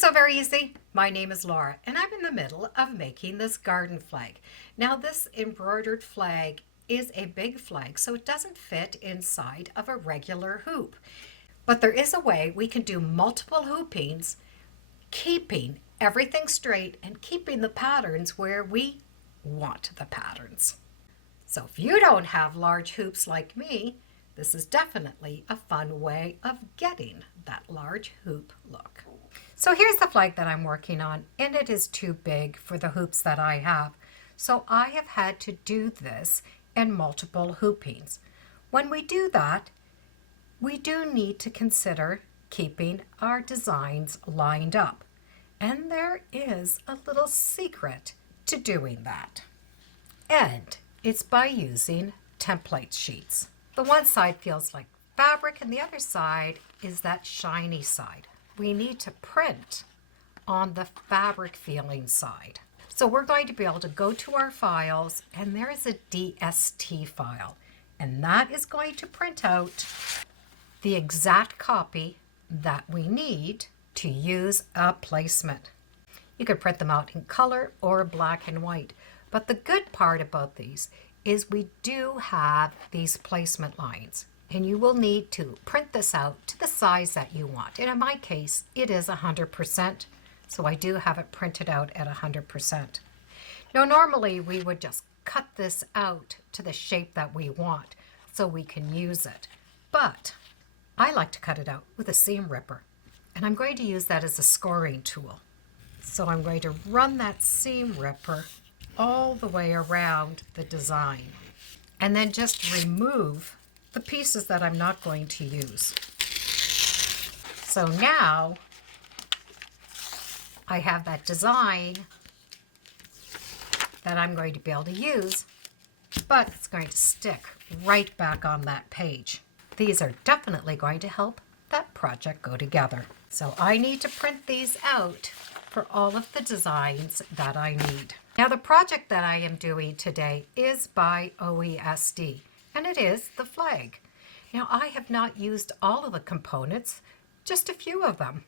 It's so very easy. My name is Laura and I'm in the middle of making this garden flag. Now this embroidered flag is a big flag, so it doesn't fit inside of a regular hoop. But there is a way we can do multiple hoopings, keeping everything straight and keeping the patterns where we want the patterns. So if you don't have large hoops like me, this is definitely a fun way of getting that large hoop look. So here's the flag that I'm working on, and it is too big for the hoops that I have. So I have had to do this in multiple hoopings. When we do that, we do need to consider keeping our designs lined up. And there is a little secret to doing that. And it's by using template sheets. The one side feels like fabric and the other side is that shiny side. We need to print on the fabric feeling side. So we're going to be able to go to our files, and there is a DST file, and that is going to print out the exact copy that we need to use a placement. You could print them out in color or black and white, but the good part about these is we do have these placement lines. And you will need to print this out to the size that you want. And in my case, it is 100%. So I do have it printed out at 100%. Now, normally we would just cut this out to the shape that we want so we can use it. But I like to cut it out with a seam ripper. And I'm going to use that as a scoring tool. So I'm going to run that seam ripper all the way around the design. And then just remove the pieces that I'm not going to use. So now I have that design that I'm going to be able to use, but it's going to stick right back on that page. These are definitely going to help that project go together. So I need to print these out for all of the designs that I need. Now the project that I am doing today is by OESD. And it is the flag. Now I have not used all of the components, just a few of them.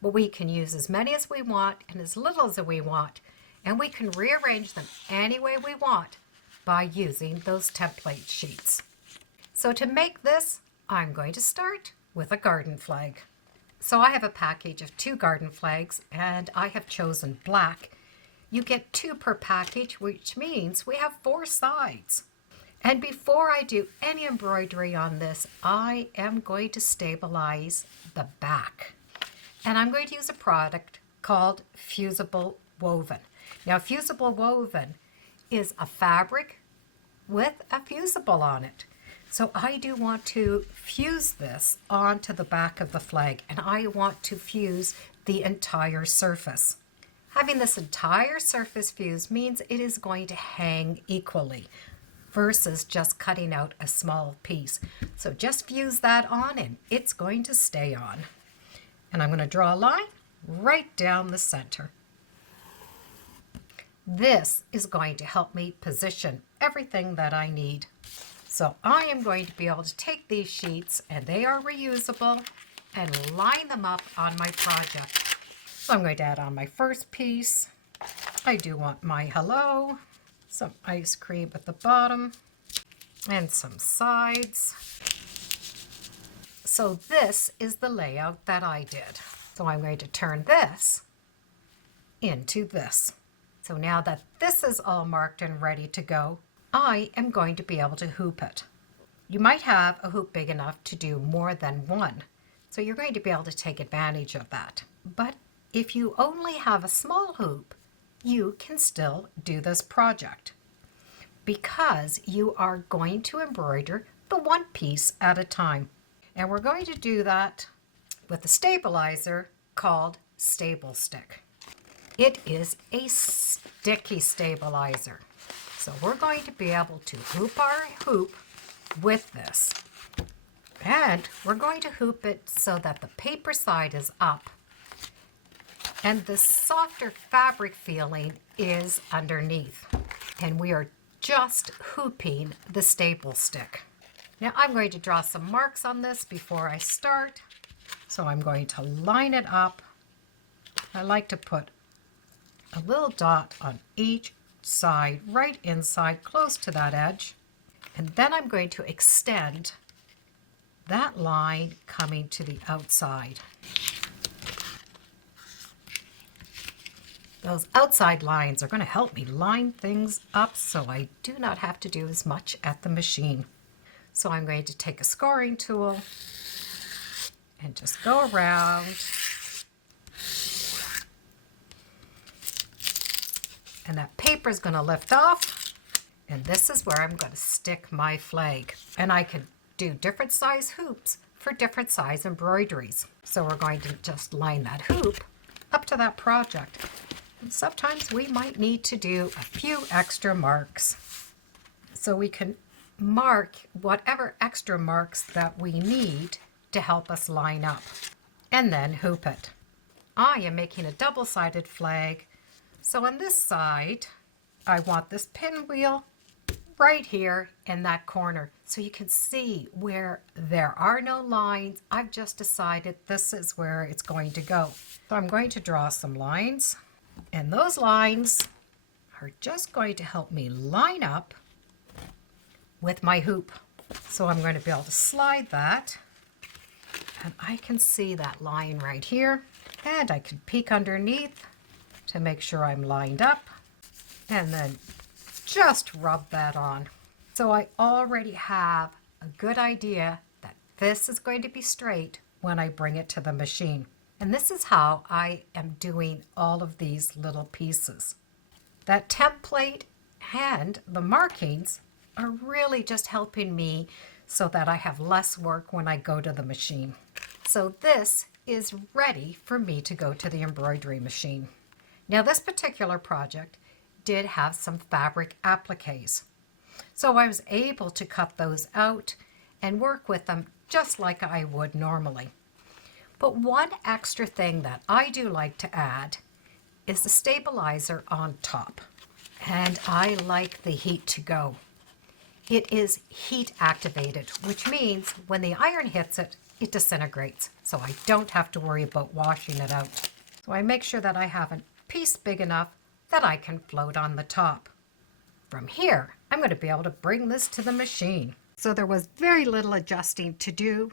But we can use as many as we want and as little as we want, and we can rearrange them any way we want by using those template sheets. So to make this, I'm going to start with a garden flag. So I have a package of 2 garden flags, and I have chosen black. You get 2 per package, which means we have 4 sides. And before I do any embroidery on this, I am going to stabilize the back. And I'm going to use a product called Fusible Woven. Now, Fusible Woven is a fabric with a fusible on it. So I do want to fuse this onto the back of the flag, and I want to fuse the entire surface. Having this entire surface fused means it is going to hang equally, versus just cutting out a small piece. So just fuse that on and it's going to stay on. And I'm going to draw a line right down the center. This is going to help me position everything that I need. So I am going to be able to take these sheets, and they are reusable, and line them up on my project. So I'm going to add on my first piece. I do want my hello. Some ice cream at the bottom and some sides. So this is the layout that I did. So I'm going to turn this into this. So now that this is all marked and ready to go, I am going to be able to hoop it. You might have a hoop big enough to do more than one, so you're going to be able to take advantage of that. But if you only have a small hoop, you can still do this project because you are going to embroider the one piece at a time. And we're going to do that with a stabilizer called Stable Stick. It is a sticky stabilizer. So we're going to be able to hoop our hoop with this. And we're going to hoop it so that the paper side is up and the softer fabric feeling is underneath. And we are just hooping the staple stick. Now I'm going to draw some marks on this before I start. So I'm going to line it up I like to put a little dot on each side, right inside, close to that edge. And then I'm going to extend that line coming to the outside. Those outside lines are going to help me line things up so I do not have to do as much at the machine. So I'm going to take a scoring tool and just go around. And that paper is going to lift off. And this is where I'm going to stick my flag. And I can do different size hoops for different size embroideries. So we're going to just line that hoop up to that project. And sometimes we might need to do a few extra marks. So we can mark whatever extra marks that we need to help us line up. And then hoop it. I am making a double-sided flag. So on this side, I want this pinwheel right here in that corner. So you can see where there are no lines. I've just decided this is where it's going to go. So I'm going to draw some lines. And those lines are just going to help me line up with my hoop. So I'm going to be able to slide that. And I can see that line right here. And I can peek underneath to make sure I'm lined up, and then just rub that on. So I already have a good idea that this is going to be straight when I bring it to the machine. And this is how I am doing all of these little pieces. That template and the markings are really just helping me so that I have less work when I go to the machine. So this is ready for me to go to the embroidery machine. Now this particular project did have some fabric appliques. So I was able to cut those out and work with them just like I would normally. But one extra thing that I do like to add is the stabilizer on top. And I like the heat to go. It is heat activated, which means when the iron hits it, it disintegrates. So I don't have to worry about washing it out. So I make sure that I have a piece big enough that I can float on the top. From here, I'm going to be able to bring this to the machine. So there was very little adjusting to do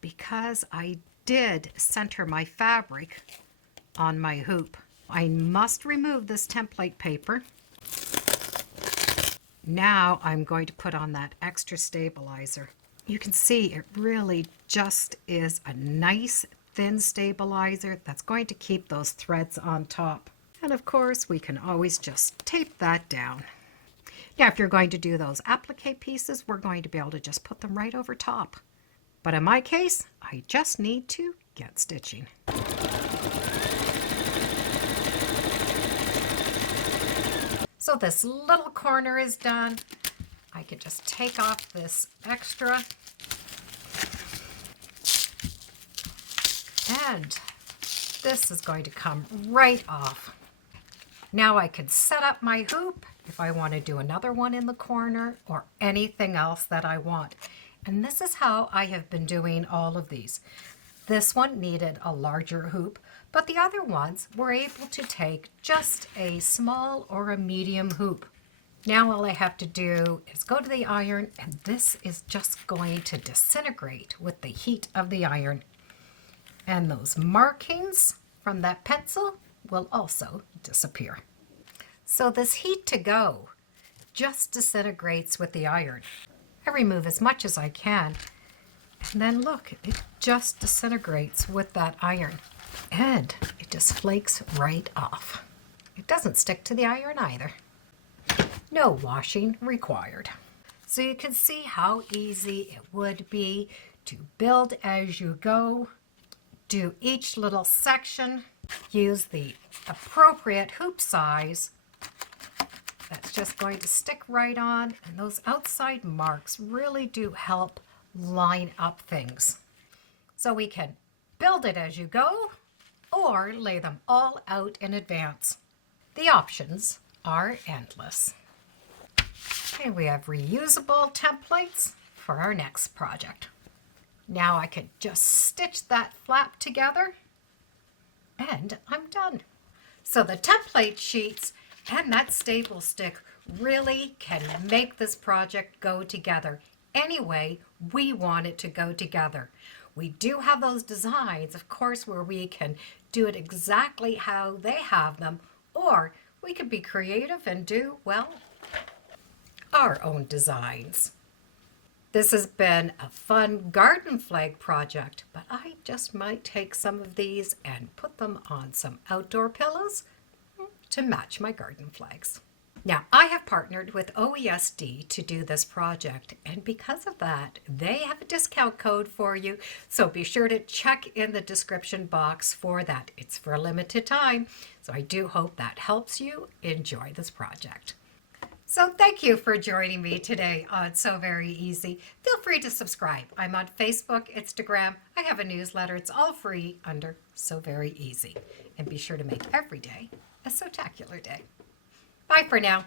because I did center my fabric on my hoop. I must remove this template paper. Now I'm going to put on that extra stabilizer. You can see it really just is a nice thin stabilizer that's going to keep those threads on top. And of course, we can always just tape that down. Now, if you're going to do those applique pieces, we're going to be able to just put them right over top. But in my case, I just need to get stitching. So this little corner is done. I can just take off this extra. And this is going to come right off. Now I can set up my hoop if I want to do another one in the corner or anything else that I want. And this is how I have been doing all of these. This one needed a larger hoop, but the other ones were able to take just a small or a medium hoop. Now all I have to do is go to the iron, and this is just going to disintegrate with the heat of the iron. And those markings from that pencil will also disappear. So this heat to go just disintegrates with the iron. I remove as much as I can, and then look, it just disintegrates with that iron, and it just flakes right off. It doesn't stick to the iron either. No washing required. So you can see how easy it would be to build as you go. Do each little section, use the appropriate hoop size. That's just going to stick right on, and those outside marks really do help line up things. So we can build it as you go or lay them all out in advance. The options are endless. And we have reusable templates for our next project. Now I can just stitch that flap together and I'm done. So the template sheets and that staple stick really can make this project go together any way we want it to go together. We do have those designs, of course, where we can do it exactly how they have them, or we could be creative and do, well, our own designs. This has been a fun garden flag project, but I just might take some of these and put them on some outdoor pillows to match my garden flags. Now, I have partnered with OESD to do this project, and because of that, they have a discount code for you, so be sure to check in the description box for that. It's for a limited time, so I do hope that helps you enjoy this project. So thank you for joining me today on So Very Easy. Feel free to subscribe. I'm on Facebook, Instagram. I have a newsletter. It's all free under So Very Easy. And be sure to make every day a so-tacular day. Bye for now.